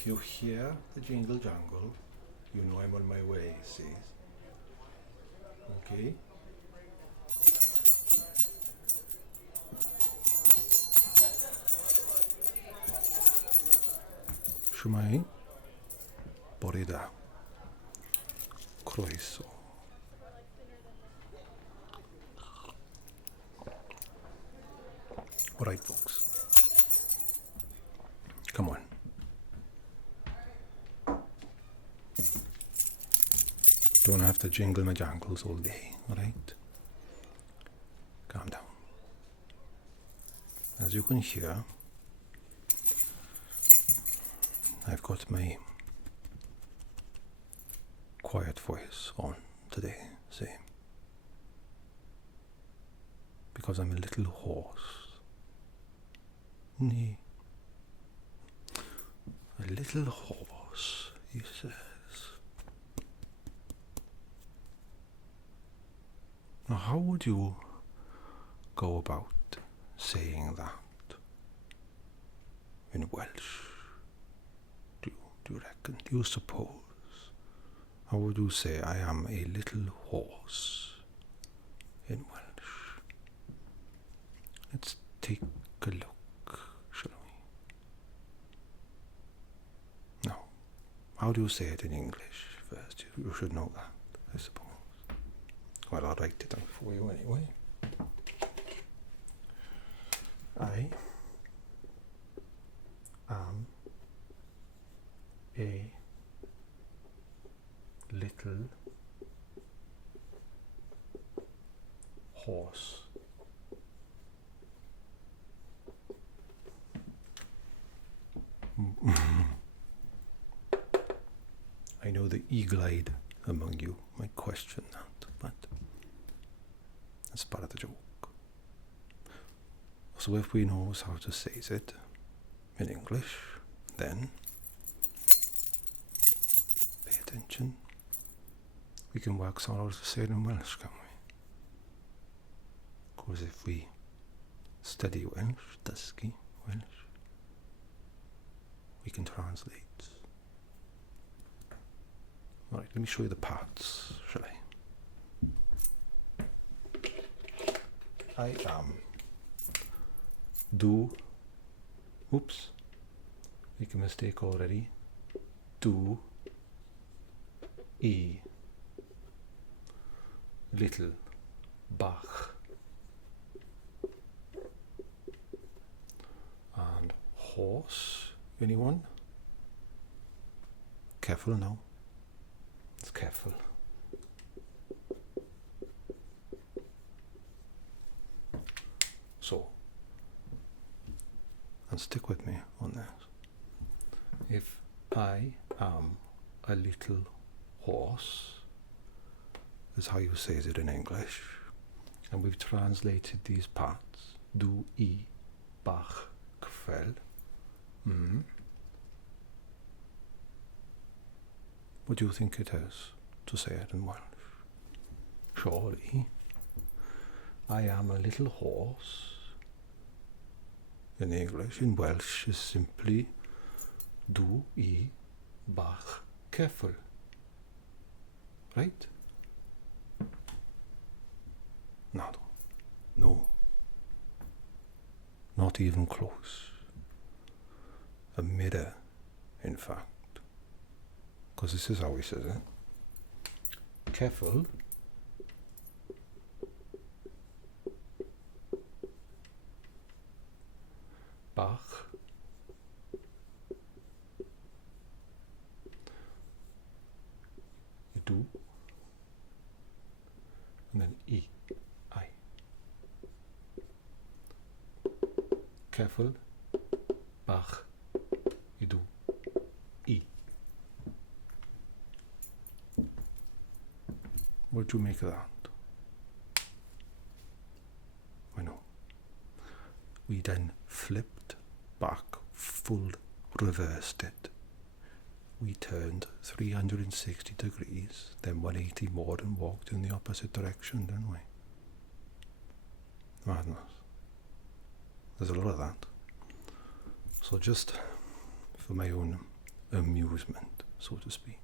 if you hear the jingle jangle, you know I'm on my way, see? Okay? Shwmae, bore da, croeso. Alright folks, come on. Don't have to jingle my jangles all day, alright? Calm down. As you can hear, I've got my quiet voice on today, see? Because I'm a little hoarse. Nee. A little horse, he says. Now, how would you go about saying that in Welsh? Do you reckon? Do you suppose? How would you say I am a little horse in Welsh? Let's take a look, shall we? Now, how do you say it in English first? You should know that, I suppose. Well, I'll write it down for you anyway. I am a little horse. I know the eagle-eyed among you might question that, but that's part of the joke. So if we know how to say it in English, then pay attention. We can work out how to say it in Welsh, can't we? Because if we study Welsh, dysgu Welsh, we can translate. Alright, let me show you the parts, shall I? I am. Do. Oops. Make a mistake already. Do. E. Little. Bach. And horse. Anyone? Careful now. It's careful. So, and stick with me on this. If I am a little horse, is how you say it in English, and we've translated these parts. Do, I, bach, ceffyl. What do you think it is to say it in Welsh? Surely, I am a little horse in English. In Welsh is simply do, I, bach, ceffyl. Right? No. Not even close. A mirror, in fact. Because this is how he says it. Ceffyl. Bach. Do. And then I. Ceffyl. Bach. Do. I. What do you make of that? I know. We then flipped back, full reversed it. We turned 360 degrees, then 180 more and walked in the opposite direction, didn't we? Madness. There's a lot of that. So just for my own amusement, so to speak.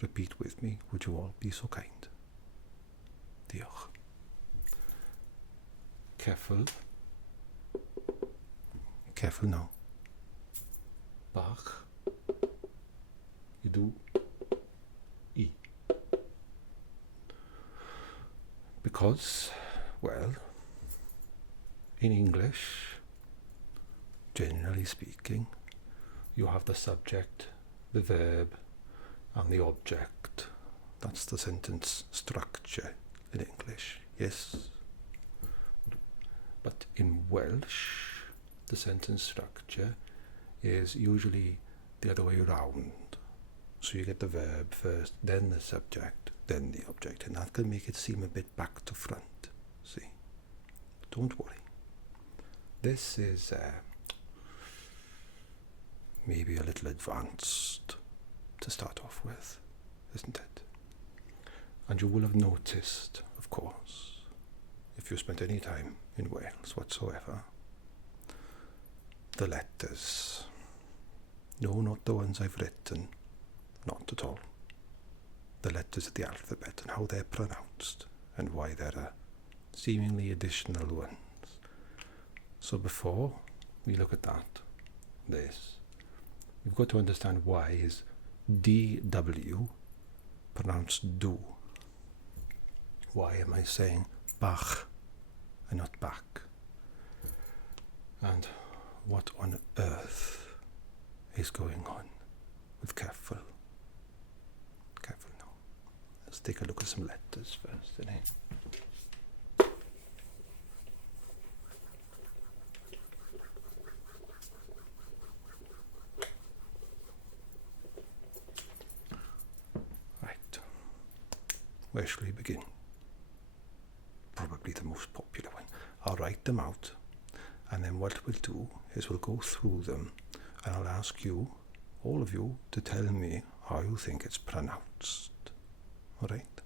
Repeat with me, would you all be so kind? Diolch. Ceffyl. Ceffyl now. Bach. You do E. Because, well, in English, generally speaking, you have the subject, the verb, and the object. That's the sentence structure in English, yes? But in Welsh, the sentence structure is usually the other way around. So you get the verb first, then the subject, then the object, and that can make it seem a bit back to front, see? Don't worry. This is maybe a little advanced to start off with, isn't it? And you will have noticed, of course, if you spent any time in Wales whatsoever, the letters. No, not the ones I've written, not at all. The letters of the alphabet and how they're pronounced and why there are seemingly additional ones. So before we look at that, we've got to understand why is DW pronounced do. Why am I saying bach and not back? And what on earth is going on with ceffyl? Ceffyl now. Let's take a look at some letters first, Right. Where shall we begin? Probably the most popular one. I'll write them out, and then what we'll do is we'll go through them, and I'll ask you, all of you, to tell me how you think it's pronounced. All right?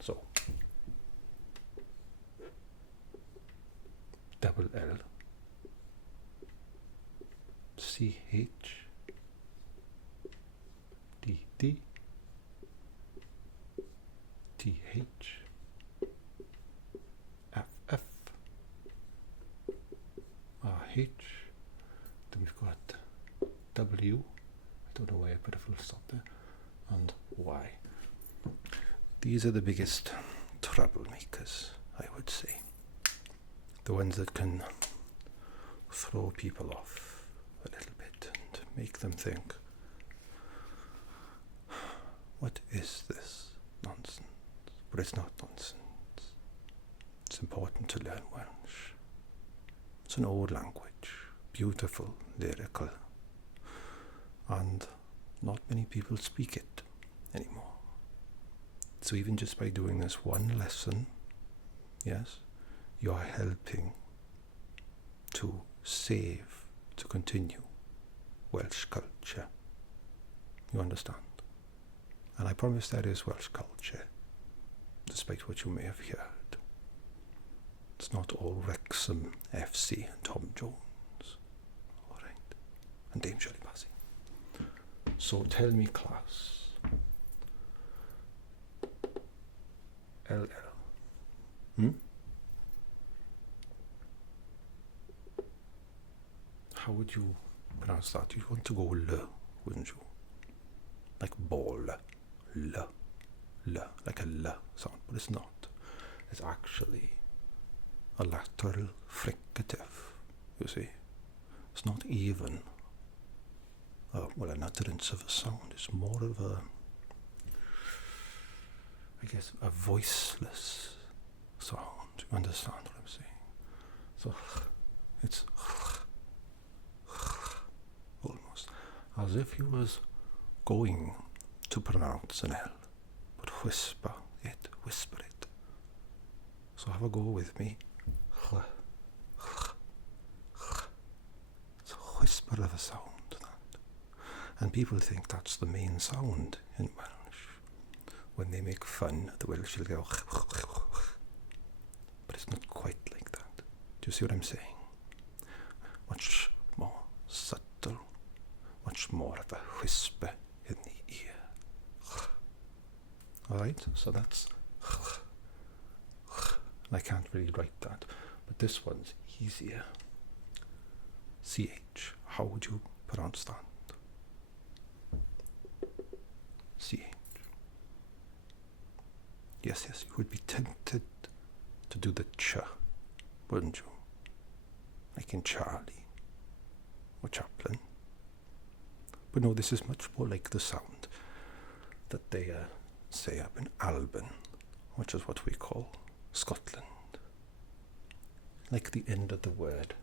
So, double L, CH, DD, TH, FF, RH, then we've got W, I don't know why I put a full stop there, and Y. These are the biggest troublemakers, I would say. The ones that can throw people off a little bit and make them think, what is this nonsense? But it's not nonsense. It's important to learn Welsh. It's an old language, beautiful, lyrical, and not many people speak it anymore. So even just by doing this one lesson, yes, you're helping to save, to continue Welsh culture. You understand? And I promise there is Welsh culture, despite what you may have heard. It's not all Wrexham FC and Tom Jones, all right, and Dame Shirley Bassey. So tell me, class, LL. How would you pronounce that? You'd want to go L, wouldn't you? Like ball, L, like a L sound, but it's not. It's actually a lateral fricative, you see. It's not even an utterance of a sound. It's more of a, I guess, a voiceless sound. You understand what I'm saying? So it's almost as if you was going to pronounce an L, but whisper it. So have a go with me. It's a whisper of a sound, that. And people think that's the main sound in Welsh. When they make fun, the Welsh will go, but it's not quite like that. Do you see what I'm saying? Much more subtle, much more of Alright, so that's I can't really write that, but this one's easier. CH, how would you pronounce that? CH. Yes, you would be tempted to do the ch, wouldn't you? Like in Charlie or Chaplin. But no, this is much more like the sound that they say up in Alban, which is what we call Scotland. Like the end of the word.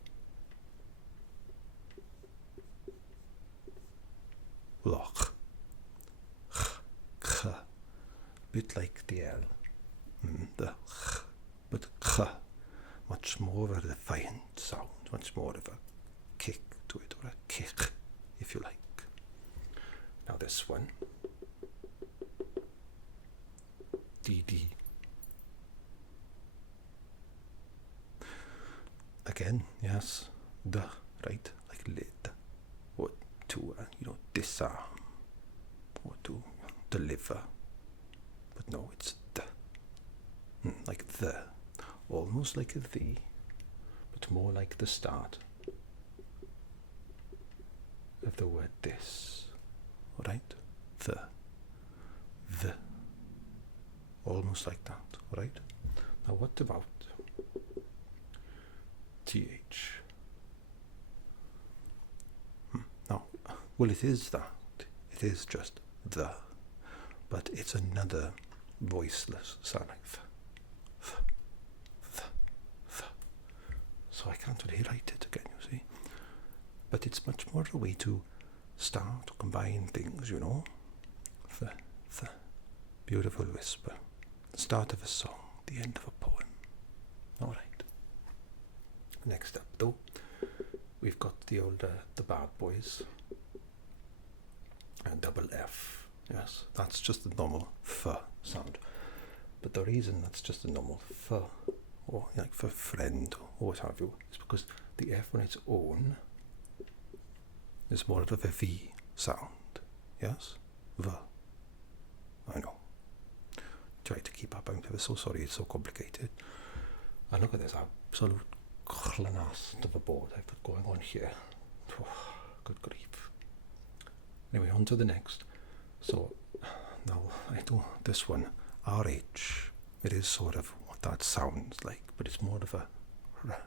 Loch. Ch. Bit like the L. The ch. But ch. Much more of a defiant sound. Much more of a kick to it, or a kick, if you like. Now this one. DD. Again, yes, the, right, like lid, or to, disarm, or to deliver, but no, it's the, like the, almost like a the, but more like the start of the word this, right, the, almost like that, right? Now what about TH? Now, well, it is that. It is just the. But it's another voiceless sound like th. So I can't really write it again, you see. But it's much more a way to start to combine things, you know. The. Beautiful whisper. The start of a song, the end of a poem. All right. Next up, though, we've got the bad boys. Double F. Yes, that's just the normal f sound. But the reason that's just a normal f, or like for friend or what have you, is because the F on its own is more of a V sound. Yes? V. I know. Try to keep up. I'm so sorry, it's so complicated. And look at this absolute llanast of a board I've got going on here. Oh, good grief. Anyway, on to the next. So now I do this one, RH. It is sort of what that sounds like, but it's more of a r.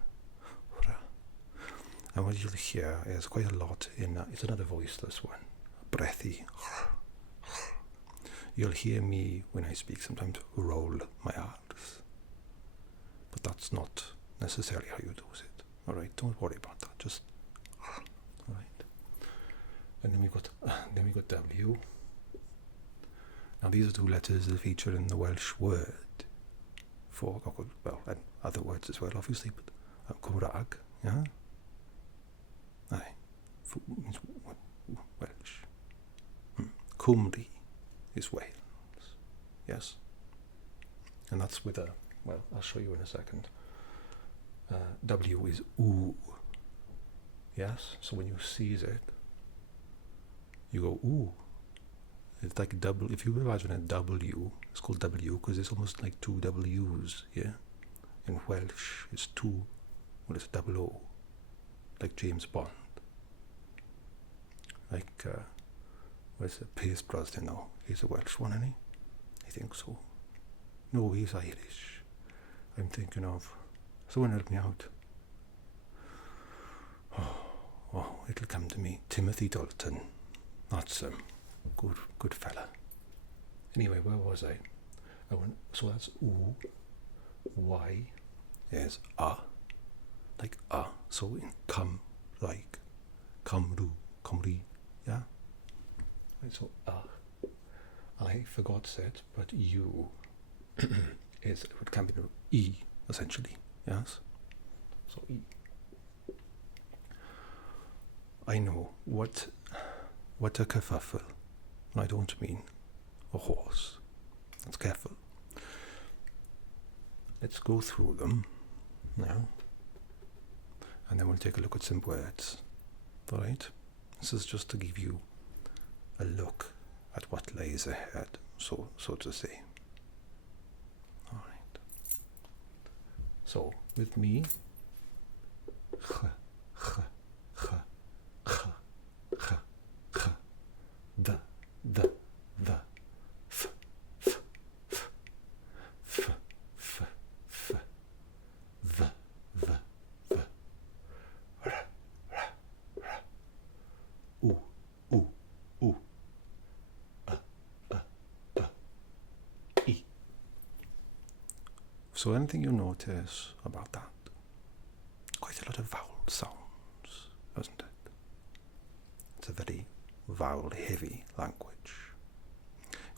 And what you'll hear is quite a lot in it's another voiceless one, breathy. You'll hear me when I speak sometimes roll my R's, but that's not necessarily how you do it. All right, don't worry about that. Just all right. And then we got W. Now these are two letters that feature in the Welsh word for, well, and other words as well, obviously, but Cymraeg, yeah. Aye, means Welsh. Cymru is Wales, yes, and that's with a, well, I'll show you in a second. W is oo, yes, so when you seize it, you go ooh. It's like double, if you imagine a W, it's called W because it's almost like two W's, yeah? In Welsh, it's two, well, it's double O, like James Bond. Like, where's the Pierce Brosnan now? He's a Welsh one, isn't he? I think so. No, he's Irish. I'm thinking of, someone help me out. Oh, it'll come to me. Timothy Dalton. That's good fella. Anyway, where was I? So that's oo. Y is like so in like Cymru, yeah. Right, so I forgot to say it, but you is it can be E essentially, yes. So E. I know what a ceffyl. I don't mean a horse. That's careful. Let's go through them now, and then we'll take a look at some words. All right. This is just to give you a look at what lays ahead, so to say. So with me, ch, ch, ch, ch, ch, ch, the, f, f, f, f, f, f, the, r, r, r, oo, oo, oo, e. So anything you notice about that? Quite a lot of vowel sounds, isn't it? It's a very vowel-heavy language.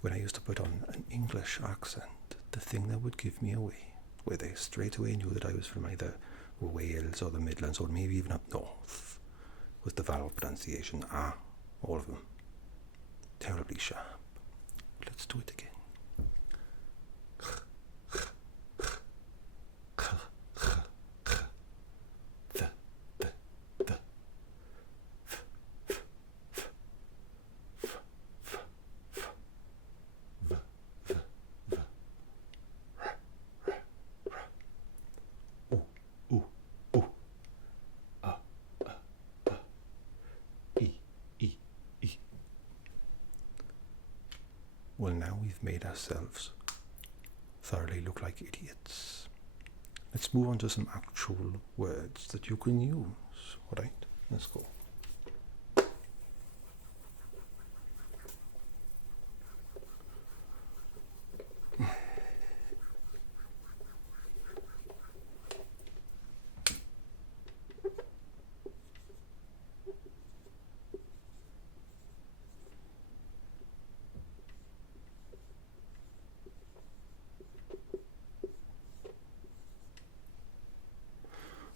When I used to put on an English accent, the thing that would give me away, where they straight away knew that I was from either Wales or the Midlands or maybe even up north, was the vowel pronunciation. All of them. Terribly sharp. Let's do it again. Well, now we've made ourselves thoroughly look like idiots. Let's move on to some actual words that you can use. Alright, let's go.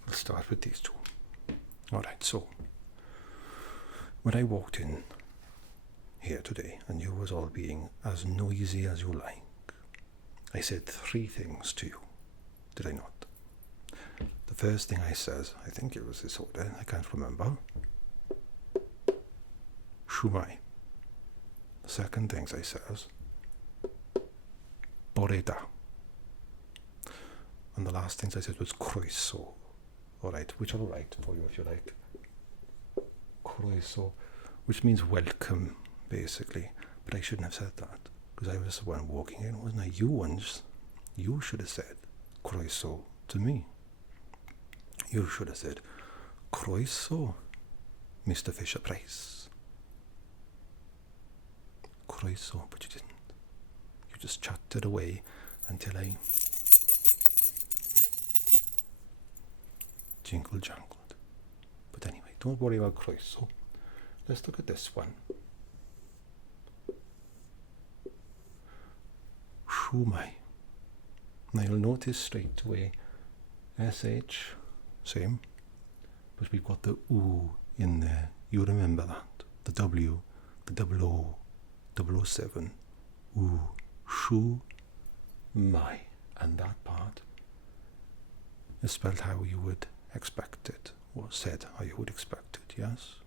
Let's start with these two. Alright, so when I walked in here today and you was all being as noisy as you like, I said 3 things to you, did I not? The first thing I says, I think it was this order, I can't remember. Shwmae. The second thing I says, boreda. And the last thing I said was croeso. Alright, which I'll write for you if you like. Croeso, which means welcome, basically. But I shouldn't have said that, because I was the one walking in, wasn't I? You should have said croeso to me. You should have said croeso, Mr. Fisher-Price. Croeso, but you didn't. You just chatted away until I jingled. But anyway, don't worry about croeso. Let's look at this one. Shwmae. Now you'll notice straight away SH, same, but we've got the oo in there. You remember that. The W, the double O, 007. Ooh. Shwmae. And that part is spelled how you would expect it, or said how you would expect it, yes?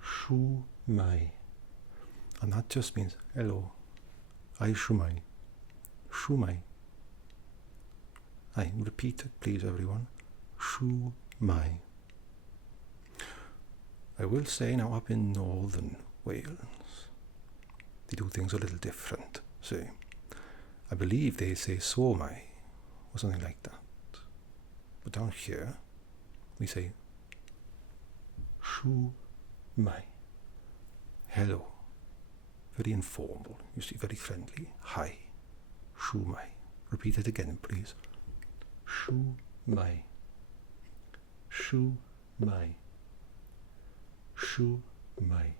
Shwmae. And that just means hello. I Shwmae. Shwmae. I repeat it, please, everyone. Shwmae. I will say now, up in northern Wales, they do things a little different. See, I believe they say Shwmae or something like that. But down here, we say Shwmae. Hello. Very informal. You see, very friendly. Hi. Shwmae. Repeat it again, please. Shwmae. Shwmae. Shwmae.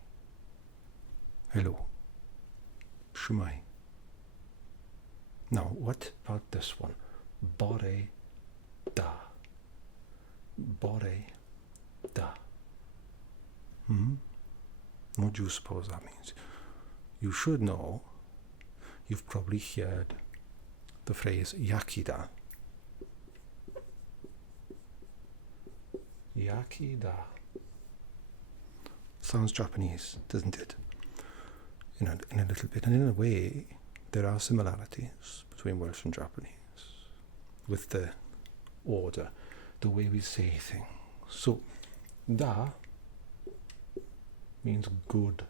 Hello. Shwmae. Now, what about this one? Bore da. Bore da. What do you suppose that means? You should know. You've probably heard the phrase yakida. Yakida. Sounds Japanese, doesn't it? In a little bit. And in a way, there are similarities between Welsh and Japanese, with the order, the way we say things. So, da means good.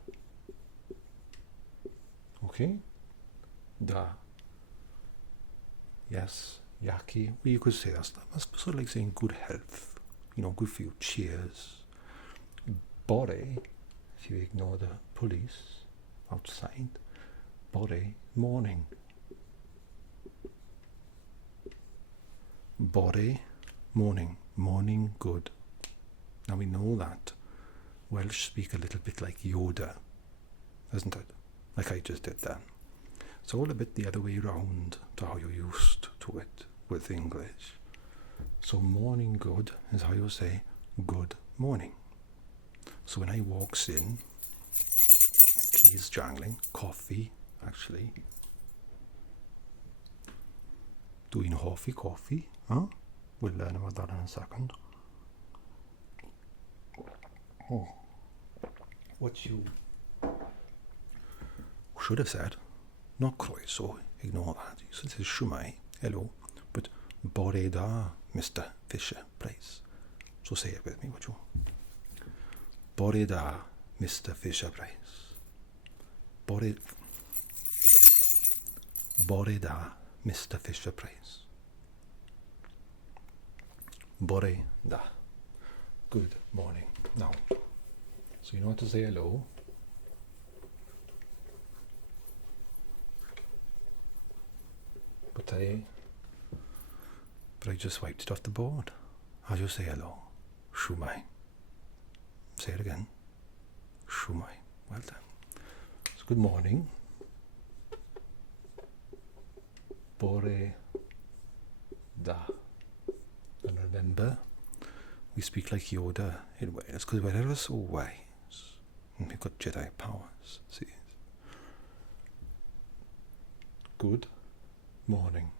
Okay? Da. Yes, yaki. Well, you could say that's sort of like saying good health. You know, good for you. Cheers. Bore, if you ignore the police outside. Bore, morning. Bore, morning. Morning, good. Now we know that Welsh speak a little bit like Yoda, isn't it? Like I just did then. It's all a bit the other way round to how you're used to it with English. So morning good is how you say good morning. So when I walks in, keys jangling, coffee actually. Doing coffee, huh? We'll learn about that in a second. Oh. What you should have said, not croeso, ignore that. You should say Shwmae, hello, but bore da, Mr. Fisher Price. So say it with me, would you? Bore da, Mr. Fisher Price. Bore da, Mr. Fisher Price. Bore da. Good morning. Now, so you know how to say hello. But I just wiped it off the board. How do you say hello? Shwmae. Say it again. Shwmae. Well done. So good morning. Bore da. And remember, we speak like Yoda in Wales because we're ever so wise. And we've got Jedi powers. See? Good morning.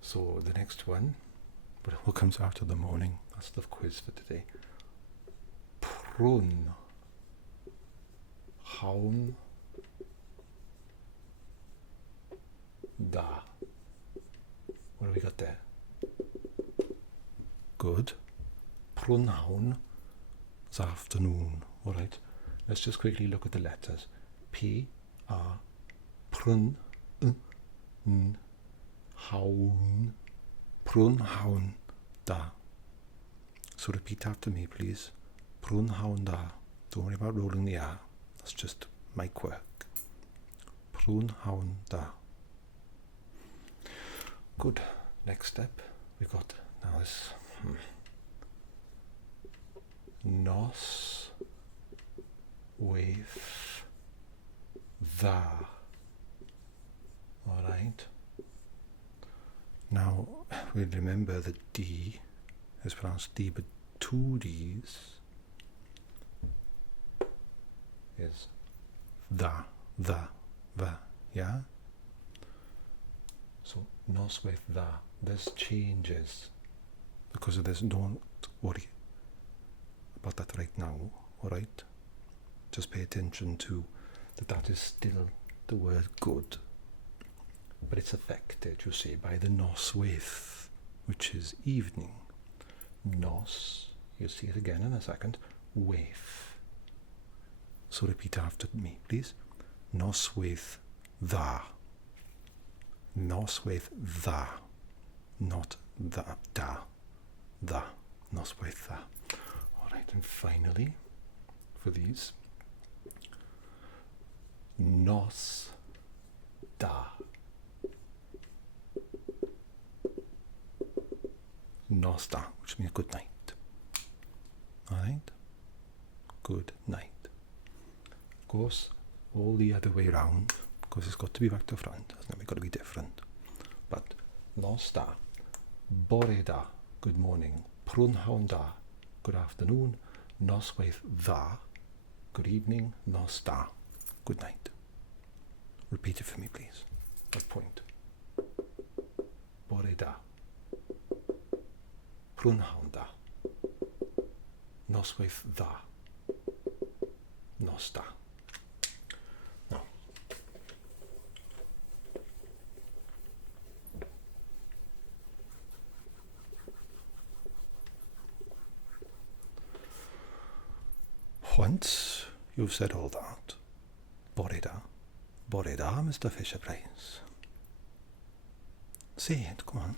So the next one, but what comes after the morning? That's the quiz for today. Prun. Hawn. Da. What have we got there? Good. Prunhawn is afternoon. Alright. Let's just quickly look at the letters. P, R, prun, n, hawn, prunhawn, da. So repeat after me, please. Prunhawn da. Don't worry about rolling the R. That's just my quirk. Prunhawn da. Good. Next step, we got now this nos with the. All right. Now we remember that D is pronounced D, but two D's is the, yeah. So nos with the. This changes because of this. Don't worry about that right now. All right. Just pay attention to that is still the word good, but it's affected, you see, by the nos with, which is evening. Nos, you'll see it again in a second, with. So repeat after me, please. Nos with the. Nos with the. Not the, da. The. Nos with the. Alright, and finally, for these, nos da. Nos da, which means good night. Alright? Good night. Of course, all the other way round, because it's got to be back to front, hasn't it? It's got to be different. But nos da, bore da, good morning, prunhawn da, good afternoon, nos with the, good evening, nos da, good night. Repeat it for me, please. At point. Bore da, prunhawn da, nos with the, nos da. Now, Once you've said all that, bore da, Mr. Fisher-Price. Say it, come on.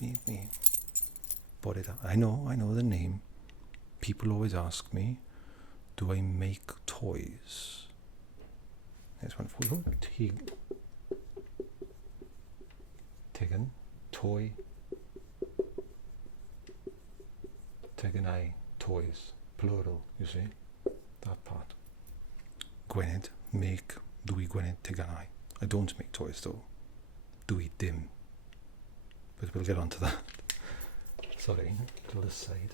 Me. Bore da. I know the name. People always ask me, do I make toys? There's one for you. Tigan, toy. Tigan I, toys, plural, you see, that part. Gwynedd, make, dwi Gwynedd tigan I. I don't make toys though. Dwi dim. But we'll get on to that. Sorry, little aside.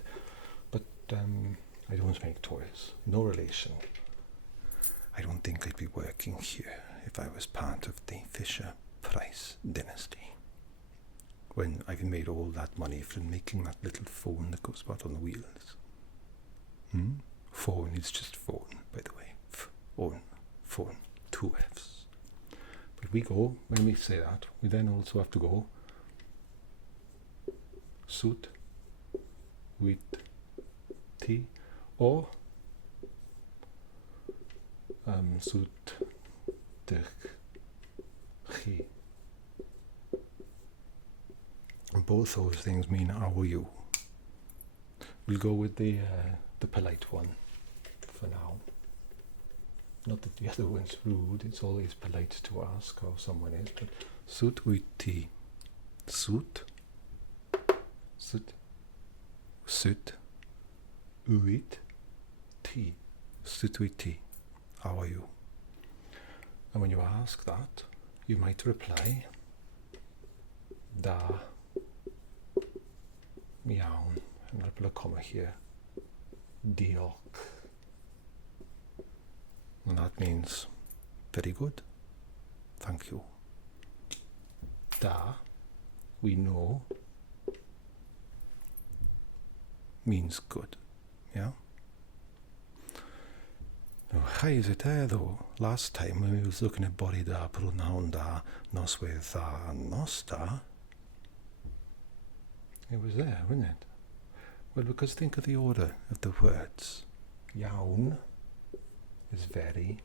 But I don't make toys. No relation. I don't think I'd be working here if I was part of the Fisher-Price dynasty. When I've made all that money from making that little phone that goes about on the wheels. Phone is just phone, by the way. Phone, 2 F's. But we go, when we say that, we then also have to go suit, with, tea, or suit, dich, chi. And both those things mean how are you. We'll go with the polite one for now. Not that the other one's rude, it's always polite to ask how someone is, but suit with tea. Suit with tea. Suit with tea. How are you? And when you ask that, you might reply da, iawn, and I'll put a comma here, diolch. And that means very good, thank you. Da, we know, means good, yeah? Now, how is it there though? Last time when we was looking at bore da, pronoun da, noswaith da, and nos da, it was there, wasn't it? Well, because think of the order of the words. Iawn is very.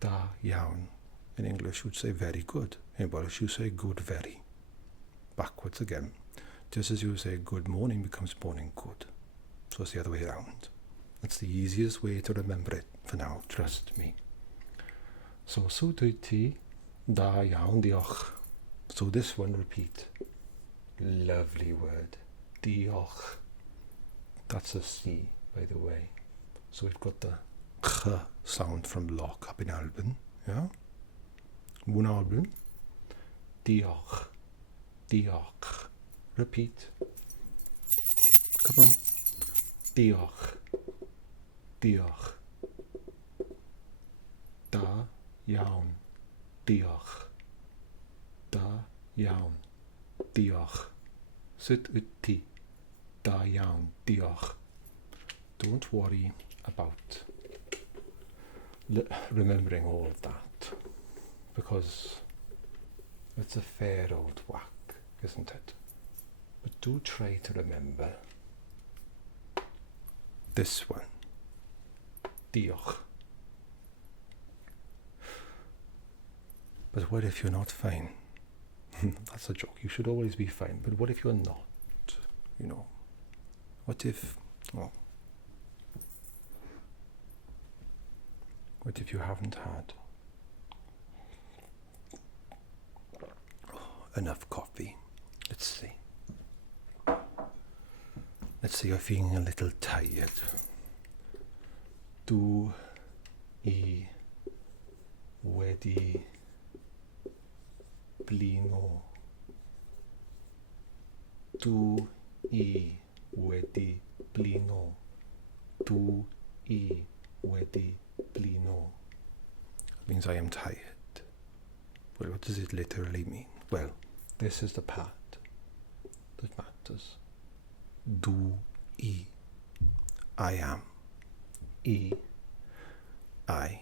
Da iawn. In English, would say very good. In Welsh, you say good very. Backwards again. Just as you say good morning becomes morning good. So it's the other way around. That's the easiest way to remember it for now, trust me. So, suit wyt ti, da iawn, diolch. So this one, repeat. Lovely word. Diolch. That's a C, by the way. So we've got the ch sound from lock up in Alban. Yeah? One Alban. Diolch. Diolch. Repeat. Come on. Diolch. Diolch. Da iawn. Diolch. Da iawn. Diolch. Sut wyt ti? Da iawn. Diolch. Don't worry about remembering all of that, because it's a fair old whack, isn't it? But do try to remember this one. Diolch. But what if you're not fine? That's a joke. You should always be fine. But what if you're not? You know, what if, well, what if you haven't had enough coffee? Let's see. Let's say you're feeling a little tired. Dw I wedi blino. Dw I wedi blino. Dw I wedi blino. It means I am tired. Well, what does it literally mean? Well, this is the part that matters. Dw I am. I,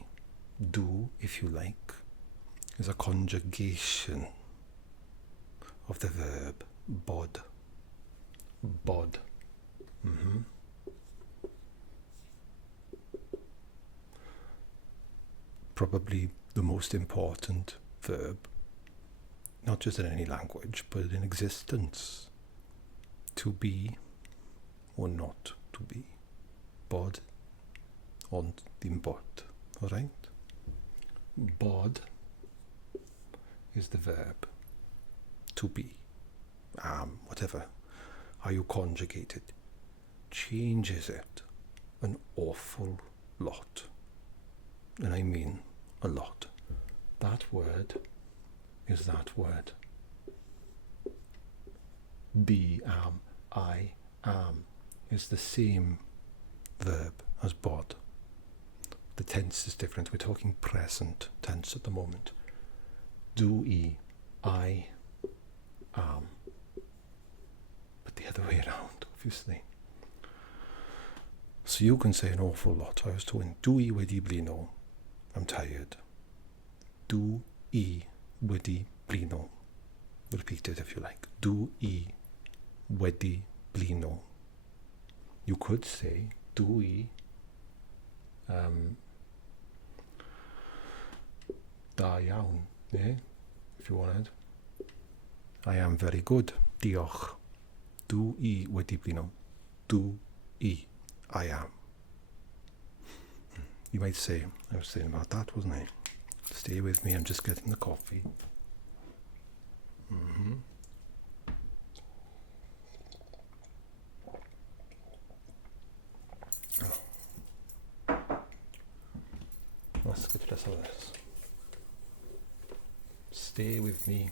do, if you like, is a conjugation of the verb bod. Bod. probably the most important verb, not just in any language, but in existence. To be or not to be. Bod ond dim bod. Alright? Bod is the verb. To be. Whatever. How you conjugate it changes it an awful lot. And I mean a lot. That word is that word. Be, am, I am is the same verb as bod. The tense is different. We're talking present tense at the moment. Do, I am. But the other way around, obviously. So you can say an awful lot. I was doing do I wedi blino. I'm tired. Do I wedi blino. Repeat it if you like. Do I wedi blino. You could say do I da iawn, yeah, if you wanted. I am very good. Diolch. Do I wedi blino. Do I am. You might say, I was saying about that, wasn't I? Stay with me, I'm just getting the coffee. Let's get less of this. Stay with me.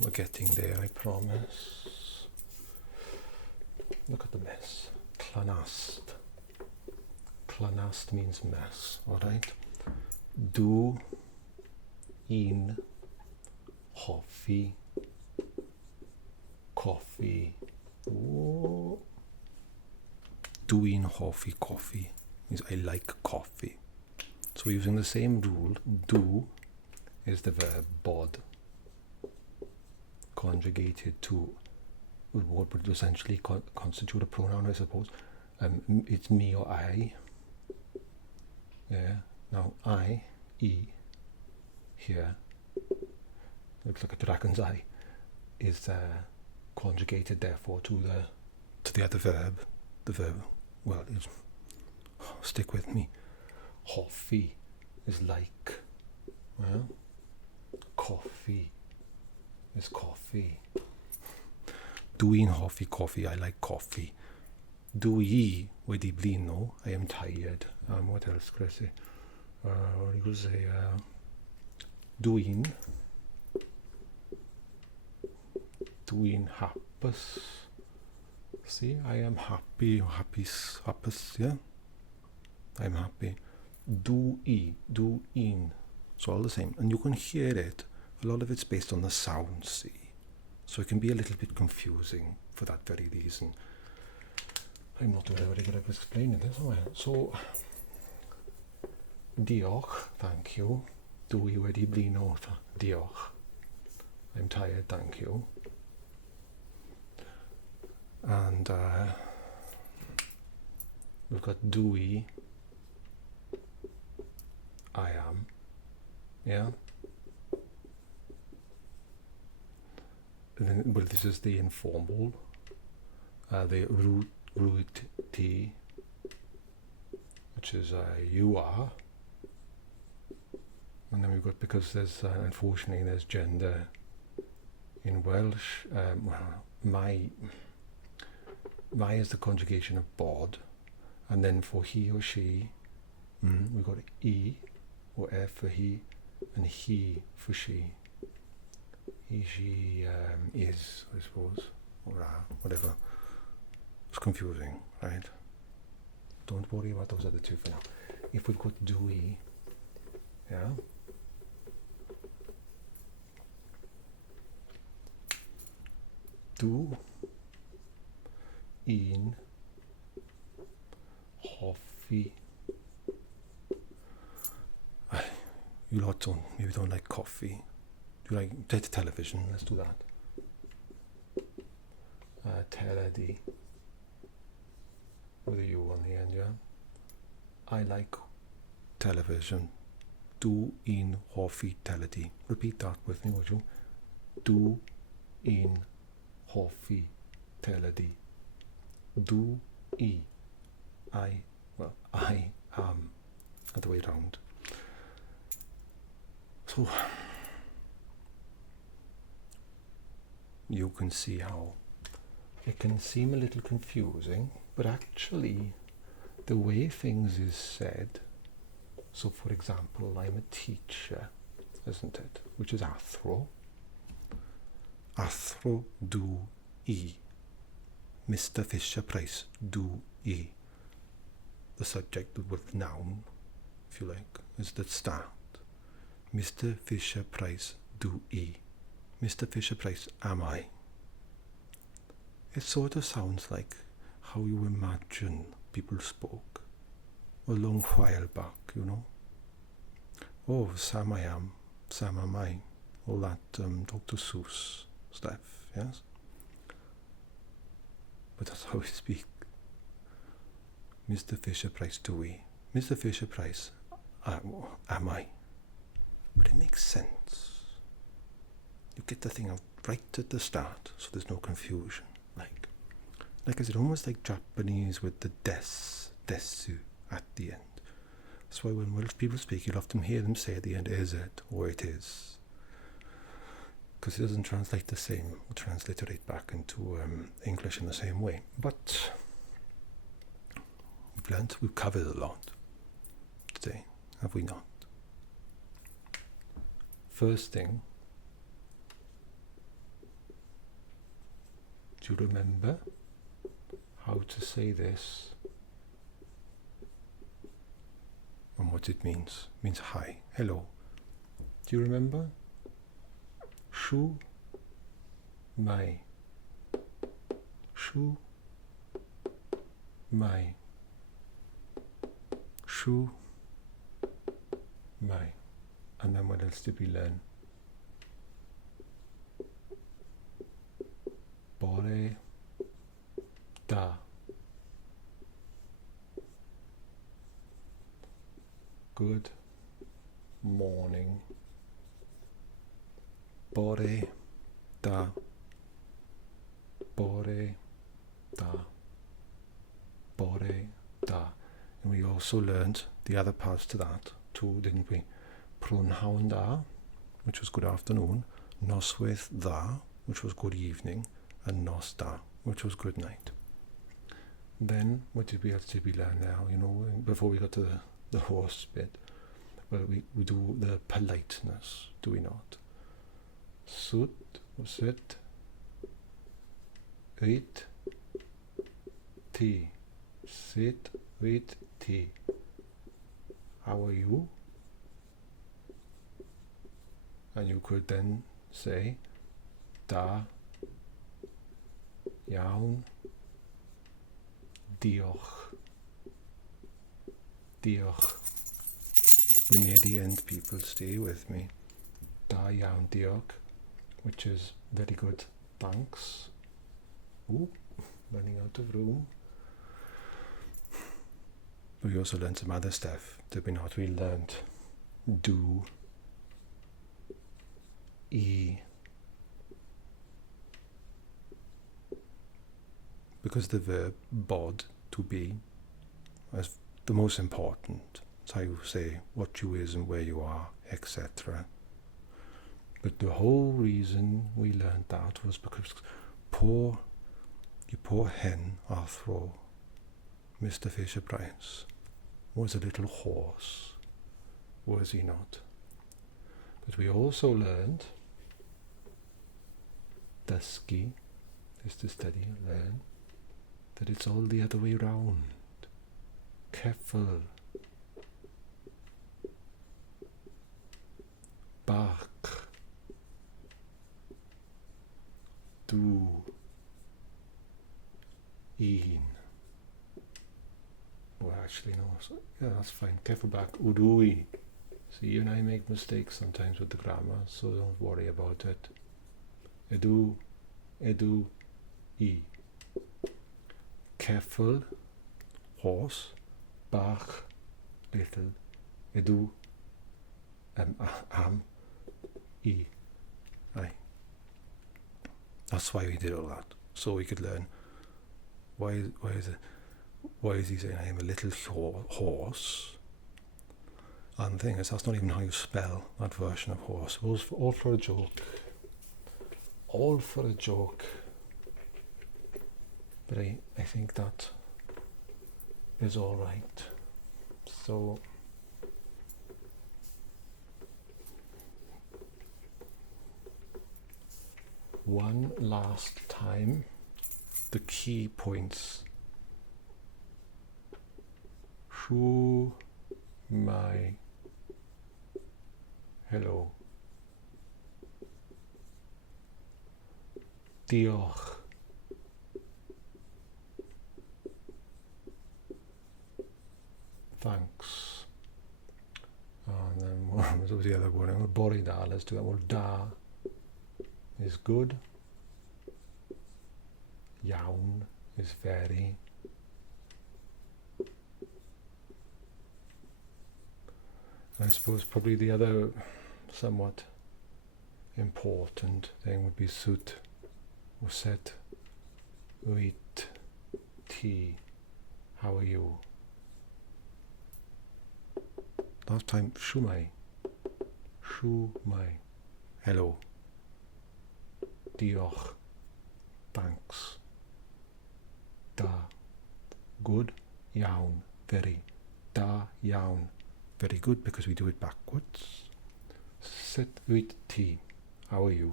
We're getting there, I promise. Look at the mess. Llanast. Llanast means mess, alright? Do un hoffi coffee. Ooh. Do un hoffi coffee means I like coffee. So we're using the same rule. Do is the verb bod conjugated to what would essentially constitute a pronoun, I suppose. It's me or I. Yeah. Now I, here, looks like a dragon's eye, is conjugated therefore to the other verb. The verb, well, is, stick with me. Hoffi is like. Well, coffee is coffee. Dwi'n hoffi coffee, I like coffee. Dwi wedi blino, I am tired. What else could I say? What could I say? Dwi'n hapus. See, I am happy, hapus, yeah? I'm happy. Duin. So all the same. And you can hear it. A lot of it's based on the sound, see? So it can be a little bit confusing for that very reason. I'm not very good at explaining this, am I? So, diolch, thank you. Dwi wedi blino, diolch. I'm tired, thank you. And we've got dwi, I am, yeah? And then, well, this is the informal, the root T, which is you are. And then we've got, because there's, unfortunately, there's gender in Welsh. My is the conjugation of bod. And then for he or she, we've got E or F for he, and he for she. He, she is, I suppose, or whatever. It's confusing, right? Don't worry about those other two for now. If we've got dwi, yeah? Do un hoffi. You lot maybe don't like coffee. Do you like television? Let's do that. Teledu. With a U on the end, yeah? I like television. Du un hoffi teledu. Repeat that with me, would you? Du un hoffi teledu. Du I am other way round. So you can see how it can seem a little confusing, but actually the way things is said, so for example, I'm a teacher, isn't it? Which is athro. Athro du I. Mr. Fisher-Price du I. The subject with noun, if you like, is the start. Mr. Fisher-Price du I. Mr. Fisher-Price am I. It sort of sounds like how you imagine people spoke a long while back, you know. Oh, Sam I am, Sam am I. All that Dr. Seuss stuff, yes? But that's how we speak. Mr. Fisher-Price do we. Mr. Fisher-Price am I. But it makes sense. You get the thing out right at the start, so there's no confusion. Like is it almost like Japanese with the desu at the end. That's why when Welsh people speak, you'll often hear them say at the end, is it, or it is. Because it doesn't translate the same, transliterate back into English in the same way. But we've covered a lot today, have we not? First thing, do you remember how to say this and what it means? It means hi, hello. Do you remember? Shwmae. Shwmae. Shwmae. And then what else did we learn? Bore da. Good morning. Bore da. Bore da. Bore da. And we also learned the other parts to that too, didn't we? Prynhawn da, which was good afternoon. Noswaith dda, which was good evening. And nos da, which was good night. Then, what did we learn now? You know, before we got to the horse bit, well, we do the politeness, do we not? Sut, sit, rit, ti. Sit, rit, ti. How are you? And you could then say, da, iawn, diolch. Diolch. We're near the end, people, stay with me. Da iawn diolch, which is very good, thanks. Ooh, running out of room. But we also learned some other stuff, did we not? We learned do, e, because the verb bod, to be, is the most important. It's how you say what you is and where you are, etc. But the whole reason we learned that was because poor hen, Arthro, Mr. Fisher-Price, was a little horse, was he not? But we also learned dysgu is to study, learn, that it's all the other way round. Ceffyl, bach, du, un. Well, actually, no. Yeah, that's fine. Ceffyl, bach, udui. See, you and I make mistakes sometimes with the grammar, so don't worry about it. Edu, I. Ceffyl, horse. Bach, little. Edu, am, I. Aye. That's why we did all that. So we could learn why is he saying I am a little horse? And the thing is, that's not even how you spell that version of horse. It was all for a joke. All for a joke. But I think that is all right. So one last time, the key points. Shwmae. Hello. Diolch. Thanks. And then what was the other one? Bore da, let's do that. Well, da is good. Iawn is very. And I suppose probably the other somewhat important thing would be sut or set. Wait, tea. How are you? Last time, Shwmae. Shwmae. Hello. Diolch. Thanks. Da. Good. Iawn. Very. Da. Iawn. Very good, because we do it backwards. Sit with tea. How are you?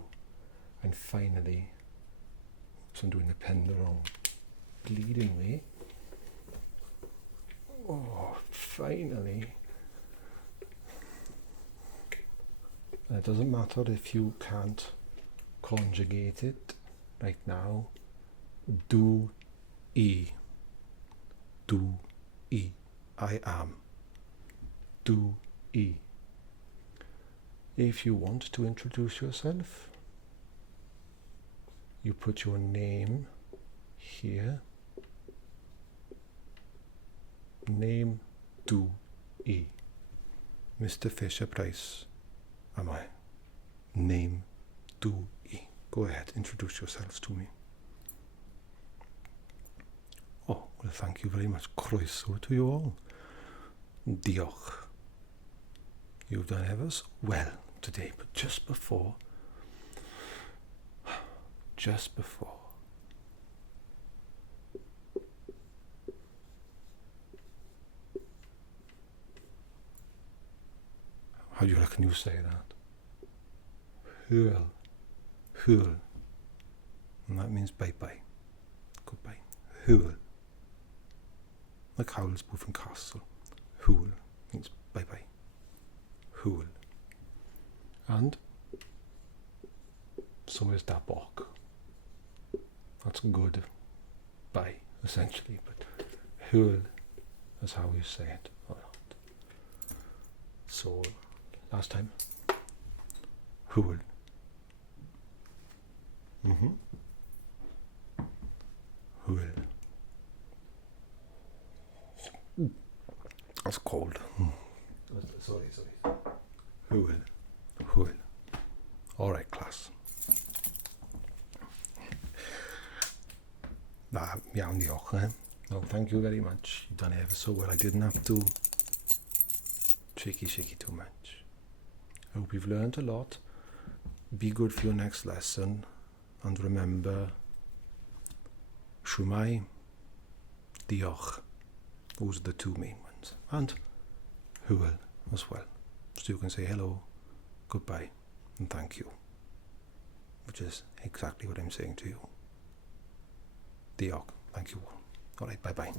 And finally, so I'm doing the pen the wrong bleeding way. Oh, finally. And it doesn't matter if you can't conjugate it right now. Do e. Do e. I am. Do e. If you want to introduce yourself, you put your name here. Name do e. Mr. Fisher Price. Am I? Name do e. Go ahead, introduce yourselves to me. Oh, well, thank you very much. Croeso to you all. Diolch. You've done ever so well today, but just before, how do you reckon you say that? Hwyl. Hwyl. And that means bye-bye. Goodbye. Hwyl. Like Howl's Booth and Castle. Hwyl means bye-bye. Hwyl. And so is da bok. That's good. Bye, essentially. But hwyl is how you say it. So, last time. Hwyl. Hwyl. That's cold. Sorry. Hwyl. Hwyl. All right, class. Iawn diolch, eh? No, thank you very much. You've done ever so well. I didn't have to shaky too much. I hope you've learned a lot. Be good for your next lesson. And remember, Shwmae, diolch. Those are the two main ones. And hwyl as well. So you can say hello, goodbye, and thank you. Which is exactly what I'm saying to you. Diolch. Thank you all. Alright, bye-bye.